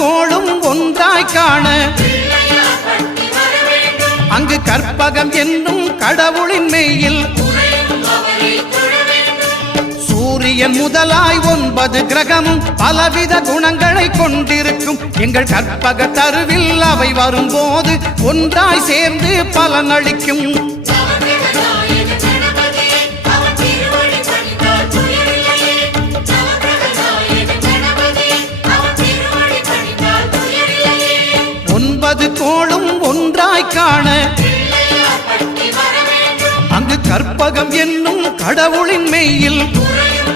கோளும் ஒன்றாய் காண அங்கு கற்பகம் என்னும் கடவுளின் மெய்யில் சூரியன் முதலாய் 9 கிரகமும் பலவித குணங்களை கொண்டிருக்கும் எங்கள் கற்பக தருவில் அவை வரும்போது ஒன்றாய் சேர்ந்து பலனளிக்கும். கோளும் ஒன்றாய் காண அங்கு கற்பகம் என்னும் கடவுளின் மெய்யில்